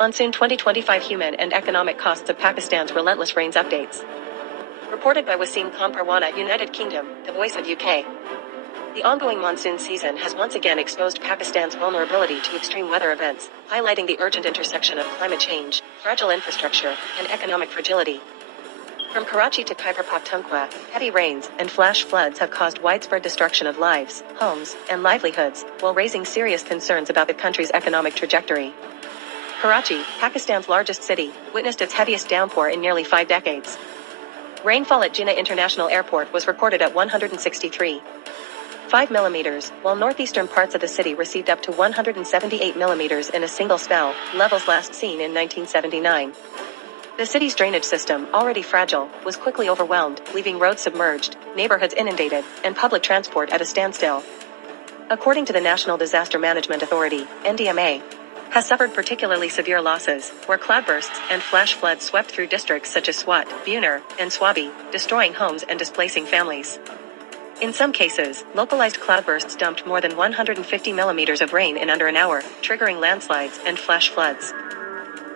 Monsoon 2025 Human and Economic Costs of Pakistan's Relentless Rains Updates. Reported by Waseem Parwana, United Kingdom, the Voice of UK. The ongoing monsoon season has once again exposed Pakistan's vulnerability to extreme weather events, highlighting the urgent intersection of climate change, fragile infrastructure, and economic fragility. From Karachi to Khyber Pakhtunkhwa, heavy rains and flash floods have caused widespread destruction of lives, homes, and livelihoods, while raising serious concerns about the country's economic trajectory. Karachi, Pakistan's largest city, witnessed its heaviest downpour in nearly 5 decades. Rainfall at Jinnah International Airport was recorded at 163.5 millimeters, while northeastern parts of the city received up to 178 millimeters in a single spell, levels last seen in 1979. The city's drainage system, already fragile, was quickly overwhelmed, leaving roads submerged, neighborhoods inundated, and public transport at a standstill. According to the National Disaster Management Authority, NDMA, has suffered particularly severe losses, where cloudbursts and flash floods swept through districts such as Swat, Buner, and Swabi, destroying homes and displacing families. In some cases, localized cloudbursts dumped more than 150 millimeters of rain in under an hour, triggering landslides and flash floods.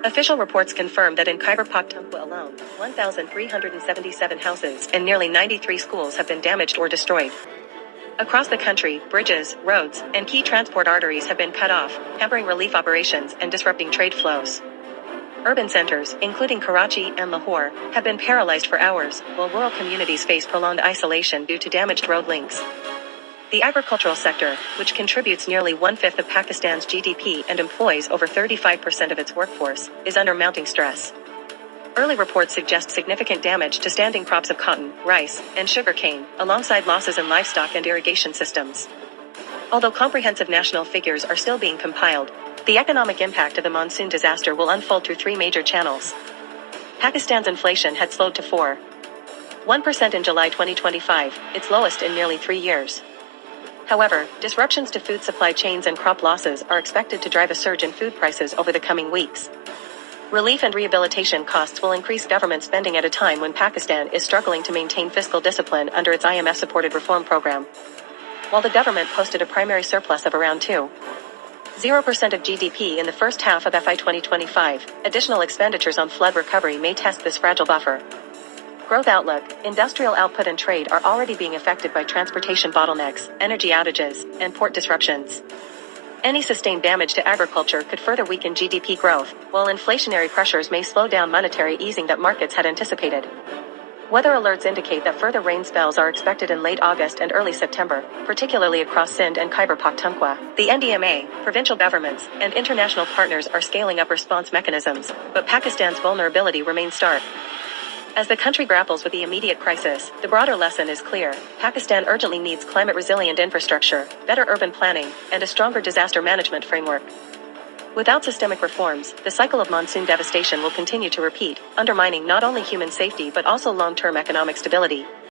Official reports confirm that in Khyber Pakhtunkhwa alone, 1,377 houses and nearly 93 schools have been damaged or destroyed. Across the country, bridges, roads, and key transport arteries have been cut off, hampering relief operations and disrupting trade flows. Urban centers, including Karachi and Lahore, have been paralyzed for hours, while rural communities face prolonged isolation due to damaged road links. The agricultural sector, which contributes nearly 1/5 of Pakistan's GDP and employs over 35% of its workforce, is under mounting stress. Early reports suggest significant damage to standing crops of cotton, rice, and sugarcane, alongside losses in livestock and irrigation systems. Although comprehensive national figures are still being compiled, the economic impact of the monsoon disaster will unfold through 3 major channels. Pakistan's inflation had slowed to 4.1% in July 2025, its lowest in nearly 3 years. However, disruptions to food supply chains and crop losses are expected to drive a surge in food prices over the coming weeks. Relief and rehabilitation costs will increase government spending at a time when Pakistan is struggling to maintain fiscal discipline under its IMF-supported reform program. While the government posted a primary surplus of around 2.0% of GDP in the first half of FY 2025, additional expenditures on flood recovery may test this fragile buffer. Growth outlook: industrial output and trade are already being affected by transportation bottlenecks, energy outages, and port disruptions. Any sustained damage to agriculture could further weaken GDP growth, while inflationary pressures may slow down monetary easing that markets had anticipated. Weather alerts indicate that further rain spells are expected in late August and early September, particularly across Sindh and Khyber Pakhtunkhwa. The NDMA, provincial governments, and international partners are scaling up response mechanisms, but Pakistan's vulnerability remains stark. As the country grapples with the immediate crisis, the broader lesson is clear: Pakistan urgently needs climate-resilient infrastructure, better urban planning, and a stronger disaster management framework. Without systemic reforms, the cycle of monsoon devastation will continue to repeat, undermining not only human safety but also long-term economic stability.